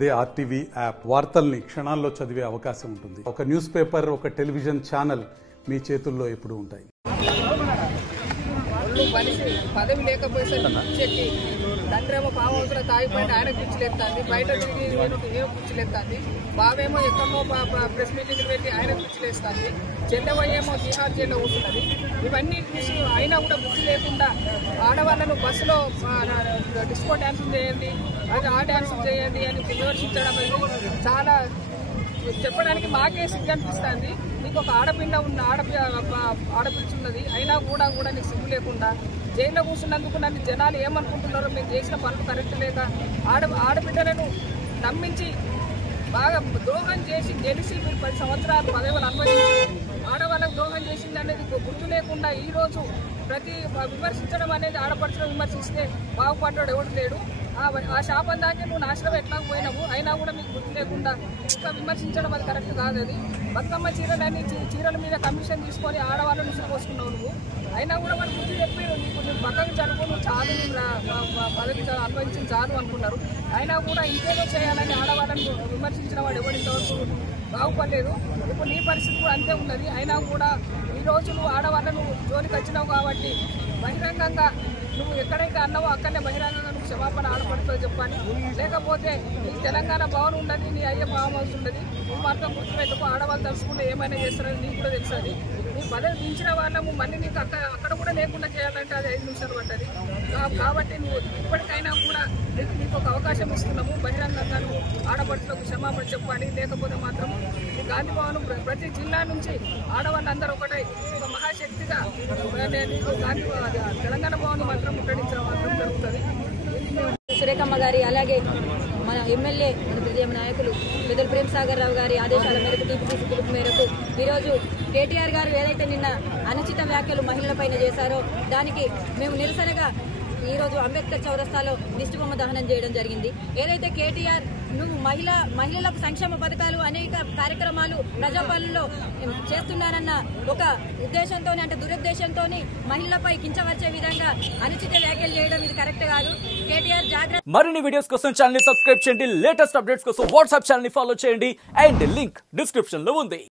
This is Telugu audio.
అదే ఆర్టీవీ యాప్ వార్తల్ని క్షణాల్లో చదివే అవకాశం ఉంటుంది. ఒక న్యూస్ పేపర్, ఒక టెలివిజన్ ఛానల్ మీ చేతుల్లో ఎప్పుడూ ఉంటాయి. పదవి లేకపోయేసరికి తండ్రేమో పావుల తాగిపోయిన ఆయన పిచ్చిలేస్తుంది, బయట తిరిగి నేను పిచ్చిలేస్తుంది, బావేమో ఎక్కడో ప్రెస్ మీటింగ్ పెట్టి ఆయన పిచ్చిలేస్తుంది, చెల్లెమయ్యేమో తిహార్ జైల్లో కూర్చున్నది. ఇవన్నీ చూసి అయినా కూడా బుద్ధి లేకుండా ఆడవాళ్ళను బస్సులో డిస్కో డ్యాన్సులు చేయండి, అది ఆ డ్యాన్సులు చేయండి అని విమర్శించడం చాలా చెప్పడానికి మాకే సిగ్గు అనిపిస్తుంది. నీకు ఒక ఆడపిల్చున్నది అయినా కూడా నీకు సిగ్గు లేకుండా జైల్లో కూర్చున్నందుకు నన్ను జనాలు ఏమనుకుంటున్నారో, మేము చేసిన పనులు కరెక్ట్ లేక ఆడబిడ్డలను నమ్మించి బాగా ద్రోహం చేసి గెలిచి మీరు 10 సంవత్సరాలు పదవులు అనుభవించి ఆడవాళ్ళకు ద్రోహం చేసింది అనేది గుర్తు లేకుండా ఈరోజు ప్రతి విమర్శించడం అనేది ఆడపడుచును విమర్శిస్తే బాగుపడ్డాడు ఎవడు లేడు. ఆ శాపం దాకా నువ్వు నాశనం ఎట్లా పోయినావు, అయినా కూడా మీకు గుర్తు లేకుండా ఇంకా విమర్శించడం అది కరెక్ట్ కాదు. అది బతుకమ్మ చీరలని చీరల మీద కమిషన్ తీసుకొని ఆడవాళ్ళని పోసుకున్నావు నువ్వు, అయినా కూడా వాళ్ళు బుద్ధి చెప్పి నీకు పక్కకు జరుపు, నువ్వు చాలు పదవి అనుభవించిన చాలు అనుకున్నారు. అయినా కూడా ఇంకేదో చేయాలని ఆడవాళ్ళని విమర్శించిన వాడు ఎవరు ఇంతవరకు బాగుపడలేదు. ఇప్పుడు నీ పరిస్థితి కూడా అంతే ఉన్నది. అయినా కూడా ఈరోజు నువ్వు ఆడవాళ్ళను జోలికి వచ్చినావు కాబట్టి బహిరంగంగా నువ్వు ఎక్కడైతే అన్నావో అక్కడనే బహిరంగంగా నువ్వు క్షమాపణ ఆడపడుతుందో చెప్పాలి. లేకపోతే నీ తెలంగాణ భవన్ ఉన్నది, నీ అయ్యే ఫామ్ హౌస్ ఉన్నది, నువ్వు మాత్రం గుర్తుపెట్టుకో. ఆడవాళ్ళు తలుసుకుంటే ఏమైనా చేస్తారని నీకు కూడా తెలుస్తుంది. నీ పదవి దించిన వాళ్ళము మళ్ళీ నీకు అక్కడ కూడా లేకుండా చేయాలంటే అది 5 నిమిషాలు పడ్డది. కాబట్టి నువ్వు ఇప్పటికైనా కూడా నీకు ఒక అవకాశం ఇస్తున్నాము. బహిరంగంగా నువ్వు ఆడపడుతులకు క్షమాపణ చెప్పాలి. లేకపోతే మాత్రం ఈ గాంధీ భవన్ ప్రతి జిల్లా నుంచి ఆడవాళ్ళందరూ ఒకటై ఒక మహాశక్తిగా నీకు గాంధీ తెలంగాణ భవన్ మాత్రం ముట్టడించడం మాత్రం జరుగుతుంది. సురేఖమ్మ గారి అలాగే మన ఎమ్మెల్యే మన ప్రియమ నాయకులు పెద్దలు ప్రేమ్ సాగర్ రావు గారి ఆదేశాల మేరకు టీపీసీసీ పిలుపు మేరకు ఈరోజు కేటీఆర్ గారు ఏదైతే నిన్న అనుచిత వ్యాఖ్యలు మహిళలపైన చేశారో దానికి మేము నిరసనగా ఈరోజు అంబేద్కర్ చౌరస్తాలో దిష్టిబొమ్మ దహనం చేయడం జరిగింది. ఏదైతే కేటీఆర్ నువ్వు మహిళలకు సంక్షేమ పథకాలు అనేక కార్యక్రమాలు ప్రజాపాలనలో చేస్తున్నానన్న ఒక ఉద్దేశంతోనే అంటే దురుద్దేశంతో మహిళలపై కించవచ్చే విధంగా అనుచిత వ్యాఖ్యలు చేయడం ఇది కరెక్ట్ కాదు. కేటీఆర్ జాగ్రత్త. మరిన్ని వీడియోస్ కోసం ఛానల్ ని సబ్స్క్రైబ్ చేయండి, లేటెస్ట్ అప్డేట్స్ కోసం వాట్సాప్ ఛానల్ ని ఫాలో చేయండి అండ్ లింక్ డిస్క్రిప్షన్ లో ఉంది.